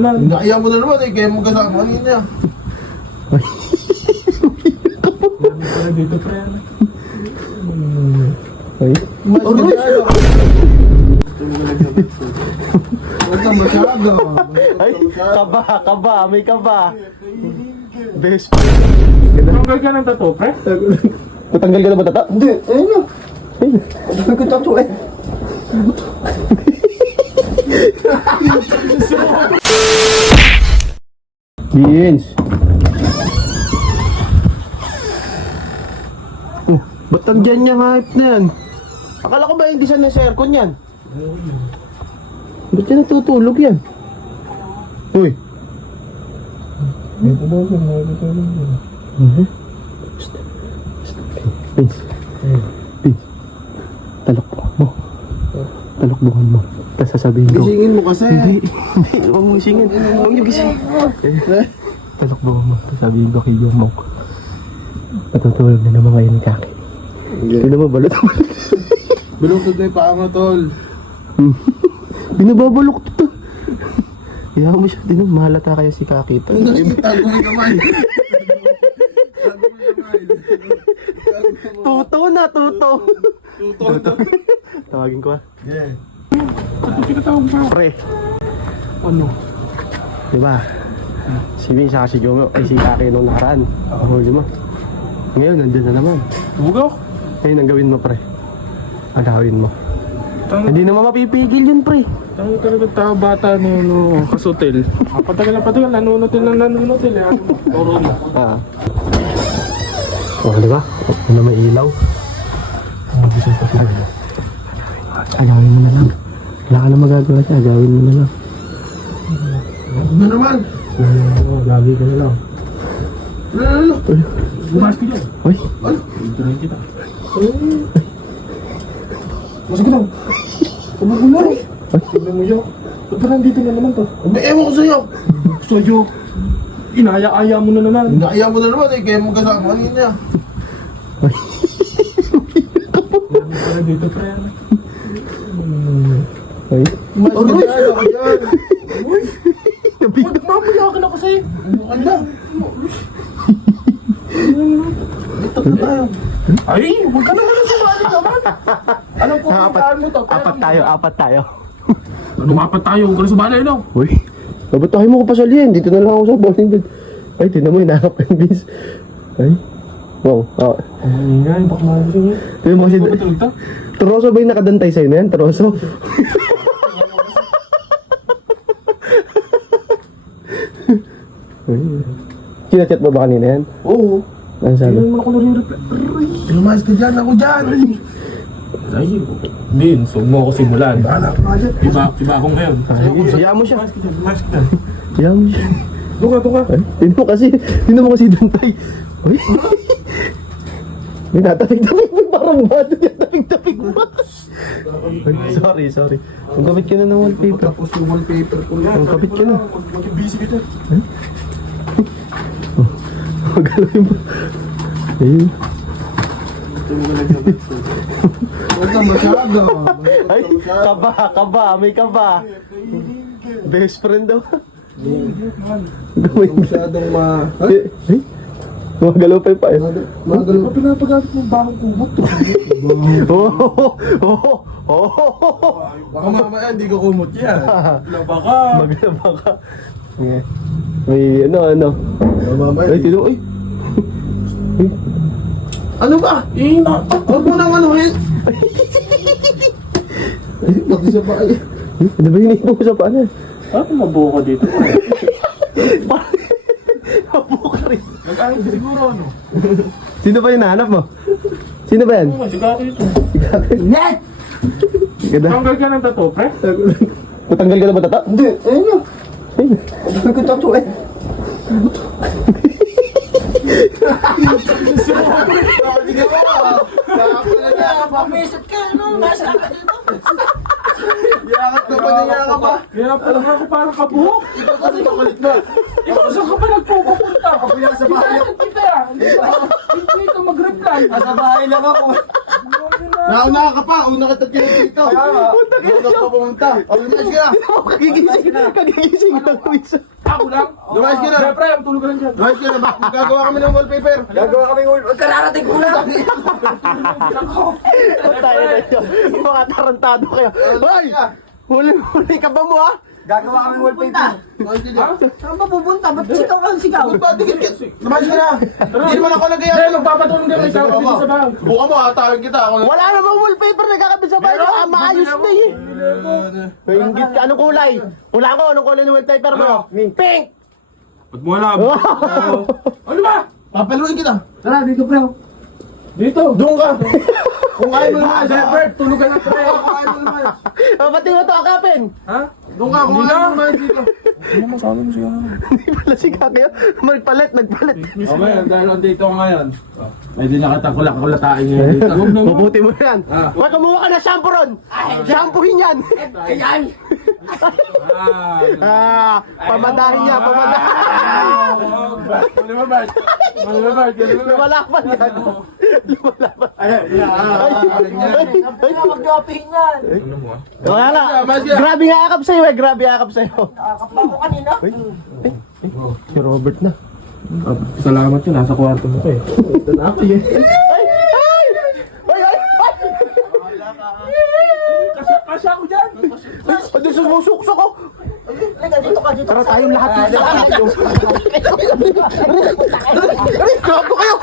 Nakaya mo na naman eh, kaya magkasama kanina. Dito pre. Ay. Mas Huwag ka masyado. Ay, kaba, may kaba. Best. Tanggal ka ng tattoo, pre? Matanggal ka na ba tata? Hindi, ayun na. Ayun. Sabi ko tato eh. Beans. Ba't andyan niya hype na yan? Akala ko ba hindi siya nasa aircon yan? Ba't siya natutulog yan? Uy. Dito daw siya, nakikitulog yun. Beans. Beans. Talakbukan mo. Talakbukan mo. Tapos sasabihin ko. Gisingin mo kasi. Hindi. Huwag mo gisingin. Huwag niyo gisingin. Talakbukan mo. Tapos sabihin ko kay Jomok. Matutulog na naman kayo ni Kaki. Hindi naman balot. Baluktot na yung paa mo, tol. Binababalok to. Hayaan mo siya. Di naman mahalata kayo si Kaki. Tago mo naman. Tago mo naman. Tuto na, tuto. Tuto. Tawagin ko ah. Yeah. Ano pinatawag mo? Pre. Ano? Diba? Si Vin saka si Jomo ay si Kaki nung nakaraan. Huli mo. Ngayon, nandyan na naman. Bugok? Ngayon, ang gawin mo, pre. Agawin mo. Hindi naman mapipigil yun, pre. Tango talaga tao bata no kasutil. Patagal nanunutil eh. Toro na. Ah. Oh, diba? Ano may ilaw? Gusto ko sila. Agawin mo na lang. Wala ka na magagawa siya. Agawin mo na lang. Tago mo naman. Lagi ka na lang. Lalo. Bumas ka dyan. Uy. Ituloy kita. Masakit lang. Kumagulay. Sabi mo yun. Ba't ba nandito na naman to? Ewan ko sa'yo. Sa'yo. Inaya-aya mo na naman. Nakaya mo na naman eh, kaya magkasama kanina. Dito pre. Ay. Mas ganda ako yan. Uy. Mamaya ka na kasi. Ano ka na? Dito na tayo. Ay, huwag ka naman ang sumali naman. Alam ko kung saan mo to. Apat tayo. Ano apat tayo? Huwag ka na sumali, no? Uy. Dapat tayo mo kapasalihan. Dito na lang ako sa bowling bed. Ay, tinan mo, hinahanap ko yung bis. Ay. Wow. Oh. Ingay, bakla mo siya. Tinan mo kasi. Ano ba tulog to? Troso ba yung nakadantay sa'yo na yan? Troso? Kinachat mo ba kanina yan? Oo. Ano sabi? Hindi naman ako nare-reply. Lumayas ka dyan, ako dyan. Ay, Din, so mo ako simulan. Bahala ka nga dyan. Iba ako ngayon. Hayaan mo siya. Mas ka dyan. Hayaan mo siya. Doon ka. Ay, tinan mo kasi dantay. Uy. May natapig-tapig mo parang bato yan. Tapig-tapig mo. Ay, sorry. Ang kapit ka na ng wallpaper. Tapos yung wallpaper ko yan. Ang kapit ka na. Maging busy ka dyan. Magalawin mo. Ayun. Huwag ka masyado. Ay, kaba. May kaba. Best friend daw. Huwag ka masyadong Ay, magalaw pa yung pa. Magalaw. Pinapagamit mo bakong kumot to. Baka mamaya hindi ko kumot yan. Baka. Maglaba ka. May ano. Mamaya. Ay, tino. Ay. Ano ba? Huwag mo nang anuhin. Ay, pati sa bahay. Ano ba hinihinto ko sa paano? Ano mabuo ka dito? Mabuo ka rin. Nag-ayos siguro ano? Sino ba yung nahanap mo? Sino ba yan? Siguro ito. Net! Ganda. Tanggal ka ng tattoo, pre? Matanggal ka na ba tata? Hindi, ayun na. Ay. Sabi ko tato eh. Pamisat ka, ano? Nasa ka dito. Yakap ka pa na yakap pa. Kaya pala ako parang kabuhok. Ikaw kasi makulit ba? Ikaw saan ka pa nagpupunta? Ako yan sa bahay. Hindi ka mag-reply. Nasa bahay lang ako. Nauna ka pa, una ka tatlo dito. Punta ka Nauna ka pumunta. Lumayas ka na. Kagigising lang minsan. Ako lang. Lumayas ka na. Siyempre, ang tulog lang dyan. Lumayas ka na ba? Gagawa kami ng wallpaper. Gagawa kami ng wallpaper. Kararating ko lang. Tayo na yun. Mga tarantado kayo. Hoy! Huli ka ba mo ha? Gagawa kami wallpaper. Saan ba pupunta? Ba't sigaw kang sigaw? Lumayas ka na. Hindi naman ako nagaya. Hindi, magpapatulong kami sa kapatid sa bahay. Buka mo, atawin kita. Ako Wala namang wallpaper nagkakabit sa bahay. Ah, maayos na eh. Pinggit ka. Anong kulay? Wala ko. Anong kulay ng wallpaper mo? Pink! Ba't mo alam? Ano ba? Papaluin kita. Tara, dito pre. Dito. Doon ka. Kung ayaw mo lumayas. Bert, tulog ka na pre. Kung ayaw mo lumayas. Pati mo to akapin. Ha? Doon ka, kung ayaw mo lumayas dito. Ano mo sabi mo siya? Hindi pala si Kakeo. Nagpalit. Okay, dahil nandito ka ngayon. May di nakatakulak-kulatain ngayon dito. Mabuti mo yan. Ah. Huwag kumuha ka na shampoo ron. Shampoohin yan. Ayan. Pamadahin niya. Ano ba, Bart? Ano ba, Bart? Lumalaban yan. Lumalaban. Mag-dropping yan. Wala na. Grabe nga akap sa'yo eh. Grabe akap sa'yo. Nakakapa ko kanina. Si Robert na. Salamat yun, nasa kwarto mo ko eh. Kasya ako dyan! Ano sumusuksok ko? Halika, dito ka, dito ka. Tara tayong lahat. Gago kayo!